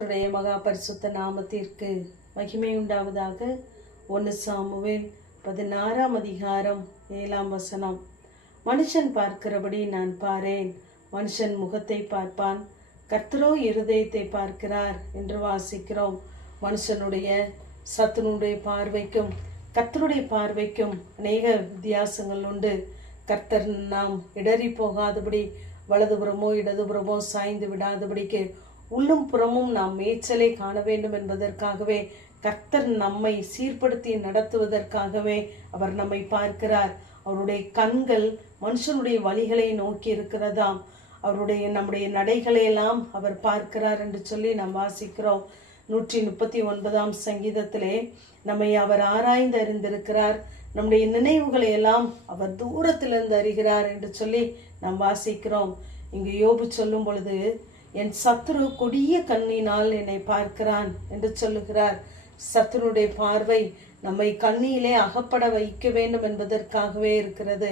அவருடைய மகா பரிசுத்த நாமத்திற்கு மகிமை உண்டாவதாக. 1 சாமுவேல் 16 அதிகாரம் 7 மனுஷன் பார்க்கிறபடி நான் பாரேன், மனுஷன் முகத்தை பார்ப்பான், கர்த்தரோ இருதயத்தை பார்க்கிறார் என்று வாசிக்கிறோம். மனுஷனுடைய சத்துனுடைய பார்வைக்கும் கர்த்தருடைய பார்வைக்கும் அநேக வித்தியாசங்கள் உண்டு. கர்த்தர் நாம் இடறி போகாதபடி வலதுபுறமோ இடதுபுறமோ சாய்ந்து விடாதபடிக்கு உள்ளும் புறமும் நாம் மேய்ச்சலை காண வேண்டும் என்பதற்காகவே கர்த்தர் நம்மை சீர்படுத்தி நடத்துவதற்காகவே அவர் நம்மை பார்க்கிறார். அவருடைய கண்கள் மனுஷனுடைய வழிகளை நோக்கி இருக்கிறதாம். நம்முடைய நடைகளை எல்லாம் அவர் பார்க்கிறார் என்று சொல்லி நாம் வாசிக்கிறோம். 139 சங்கீதத்திலே நம்மை அவர் ஆராய்ந்து அறிந்திருக்கிறார், நம்முடைய நினைவுகளை எல்லாம் அவர் தூரத்திலிருந்து அறிகிறார் என்று சொல்லி நாம் வாசிக்கிறோம். இங்கு யோபு சொல்லும் பொழுது, என் சத்துரு கொடிய கண்ணினால் என்னை பார்க்கிறான் என்று சொல்லுகிறார். சத்துருடைய பார்வை நம்மை கண்ணியிலே அகப்பட வைக்க வேண்டும் என்பதற்காகவே இருக்கிறது.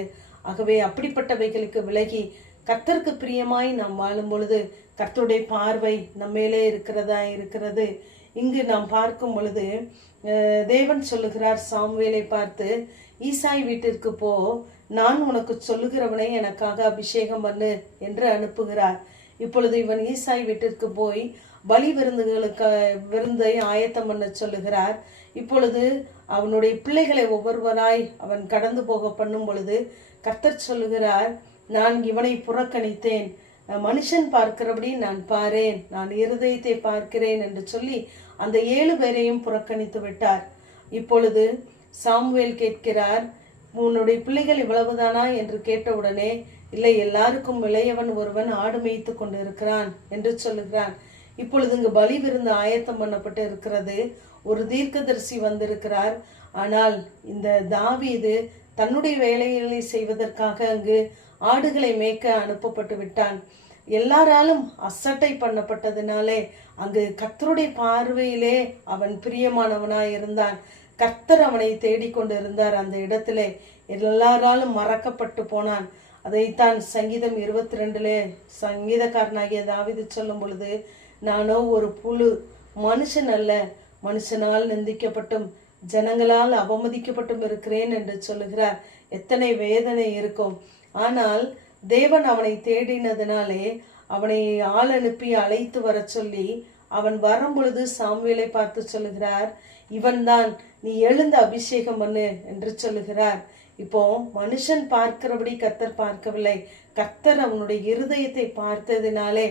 ஆகவே அப்படிப்பட்டவைகளுக்கு விலகி கர்த்தருக்கு பிரியமாய் நாம் வாழும் பொழுது கர்த்தருடைய பார்வை நம்மேலே இருக்கிறது. இங்கு நாம் பார்க்கும் பொழுது தேவன் சொல்லுகிறார் சாமுவேலை பார்த்து, ஈசாய் வீட்டிற்கு போ, நான் உனக்கு சொல்லுகிறவனை எனக்காக அபிஷேகம் பண்ணு என்று அனுப்புகிறார். இப்பொழுது இவன் ஈசாய் வீட்டிற்கு போய் பலி விருந்தை ஆயத்தம் பண்ண சொல்லுகிறார். இப்பொழுது அவனுடைய பிள்ளைகளை ஒவ்வொருவராய் அவன் கடந்து போக பண்ணும் பொழுது கர்த்தர் சொல்லுகிறார், நான் இவனை புறக்கணித்தேன், மனுஷன் பார்க்கிறபடி நான் பாரேன், நான் இருதயத்தை பார்க்கிறேன் என்று சொல்லி அந்த 7 பேரையும் புறக்கணித்து விட்டார். இப்பொழுது சாமுவேல் கேட்கிறார், உன்னுடைய பிள்ளைகள் இவ்வளவுதானா என்று கேட்டவுடனே, இல்லை, எல்லாருக்கும் இளையவன் ஒருவன் ஆடு மேய்த்து கொண்டு இருக்கிறான் என்று சொல்லுகிறான். இப்பொழுது இங்கு பலி விருந்து ஆயத்தம் பண்ணப்பட்டு இருக்கிறது. ஒரு தீர்க்கதரிசி வந்திருக்கிறார். ஆனால் இந்த தாவீது தன்னுடைய வேலைகளை செய்வதற்காக அங்கு ஆடுகளை மேய்க்க அனுப்பப்பட்டு விட்டான். எல்லாராலும் அசட்டை பண்ணப்பட்டதினாலே அங்கு கர்த்தருடைய பார்வையிலே அவன் பிரியமானவனாய் இருந்தான். கர்த்தர் அவனை தேடிக்கொண்டு இருந்தார். அந்த இடத்திலே எல்லாராலும் மறக்கப்பட்டு போனான். அதைத்தான் சங்கீதம் 22 சங்கீதக்காரனாகிய தாவீது சொல்லும் பொழுது, நானோ ஒரு புழு, மனுஷன் அல்ல, மனுஷனால் நிந்திக்கப்பட்டும் ஜனங்களால் அவமதிக்கப்பட்டும் இருக்கிறேன் என்று சொல்லுகிறார். எத்தனை வேதனை இருக்கும். ஆனால் தேவன் அவனை தேடினதினாலே அவனை ஆள் அனுப்பி அழைத்து வர சொல்லி, அவன் வரும் பொழுது சாமுவேலை பார்த்து சொல்லுகிறார், இவன்தான், நீ எழுந்து அபிஷேகம் பண்ணு என்று சொல்லுகிறார். இப்போ மனுஷன் பார்க்கிறபடி கர்த்தர் பார்க்கவில்லை. கர்த்தர் அவனுடைய இருதயத்தை பார்த்ததினாலே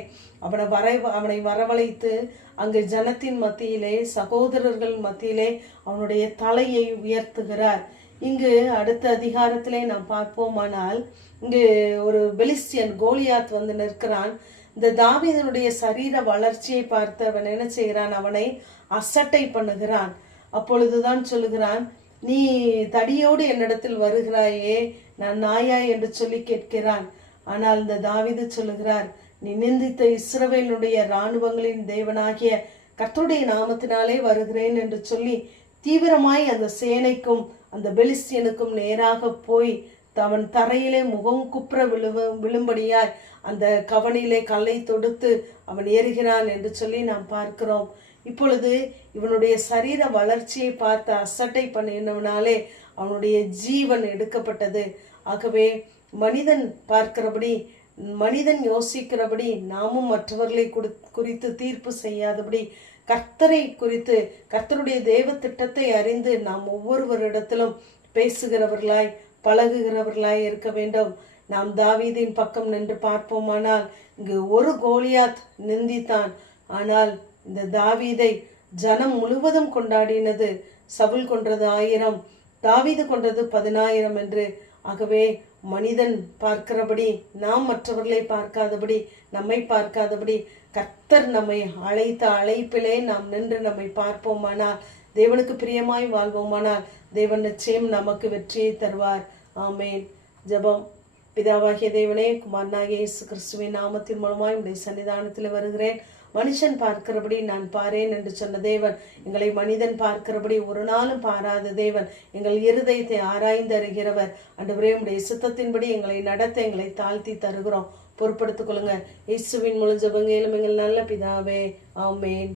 அவனை வரவழைத்து அங்கு ஜனத்தின் மத்தியிலே, சகோதரர்கள் மத்தியிலே அவனுடைய தலையை உயர்த்துகிறார். இங்கு அடுத்த அதிகாரத்திலே நாம் பார்ப்போமானால், இங்கு ஒரு பெலிஸ்தியன் கோலியாத் வந்து நிற்கிறான். இந்த தாவீதனுடைய சரீர வளர்ச்சியை பார்த்து அவன் என்ன செய்கிறான், அவனை அசட்டை பண்ணுகிறான். அப்பொழுதுதான் சொல்லுகிறான், நீ தடியோடு என்னிடத்தில் வருகிறாயே, நான் நாயா என்று சொல்லி கேட்கிறான். ஆனால் இந்த தாவீது சொல்லுகிறார், நீ நிந்தித்த இஸ்ரவேலுடைய இராணுவங்களின் தேவனாகிய கர்த்தருடைய நாமத்தினாலே வருகிறேன் என்று சொல்லி தீவிரமாய் அந்த சேனைக்கும் அந்த பெலிஸ்தியனுக்கும் நேராக போய் அவன் தரையிலே முகம் குப்புற விழும்படியாய் அந்த கவனிலே கல்லை தொடுத்து அவன் ஏறுகிறான் என்று சொல்லி நாம் பார்க்கிறோம். இப்பொழுது இவனுடைய சரீர வளர்ச்சியை பார்த்து அசட்டை பண்ணினாலே அவனுடைய ஜீவன் எடுக்கப்பட்டது. ஆகவே மனிதன் பார்க்கிறபடி, மனிதன் யோசிக்கிறபடி நாமும் மற்றவர்களை குறித்து தீர்ப்பு செய்யாதபடி கர்த்தரை குறித்து, கர்த்தருடைய தேவ திட்டத்தை அறிந்து நாம் ஒவ்வொருவரிடத்திலும் பேசுகிறவர்களாய் பழகுகிறவர்களாய் இருக்க வேண்டும். நாம் தாவீதின் பக்கம் நின்று பார்ப்போமானால், இங்கு ஒரு கோலியாத் நிந்தித்தான். ஆனால் இந்த தாவீதை ஜனம் முழுவதும் கொண்டாடினது. சவுல் கொன்றது 1000, தாவீது கொன்றது 10,000 என்று. ஆகவே மனிதன் பார்க்கிறபடி, நாம் மற்றவர்களை பார்க்காதபடி, நம்மை பார்க்காதபடி கர்த்தர் நம்மை அழைத்த அழைப்பிலே நாம் நின்று நம்மை பார்ப்போமானால், தேவனுக்கு பிரியமாய் வாழ்வோமானால் தேவன் நிச்சயம் நமக்கு வெற்றியை தருவார். ஆமேன். ஜெபம். பிதாவாகிய தேவனே, குமாரனாகிய இயேசு கிறிஸ்துவின் நாமத்தின் மூலமாய் உடைய சன்னிதானத்தில் வருகிறேன். மனுஷன் பார்க்கிறபடி நான் பாரேன் என்று சொன்ன தேவன், எங்களை மனிதன் பார்க்கிறபடி ஒரு நாளும் பாராத தேவன், எங்கள் இருதயத்தை ஆராய்ந்து அறிகிறவர். ஆண்டவரே, உடைய சித்தத்தின்படி எங்களை நடத்த எங்களை தாழ்த்தி தருகிறோம். பொறுப்படுத்திக் கொள்ளுங்க. இயேசுவின் மூலம் ஜெபங்களும் எங்கள் நல்ல பிதாவே. ஆமேன்.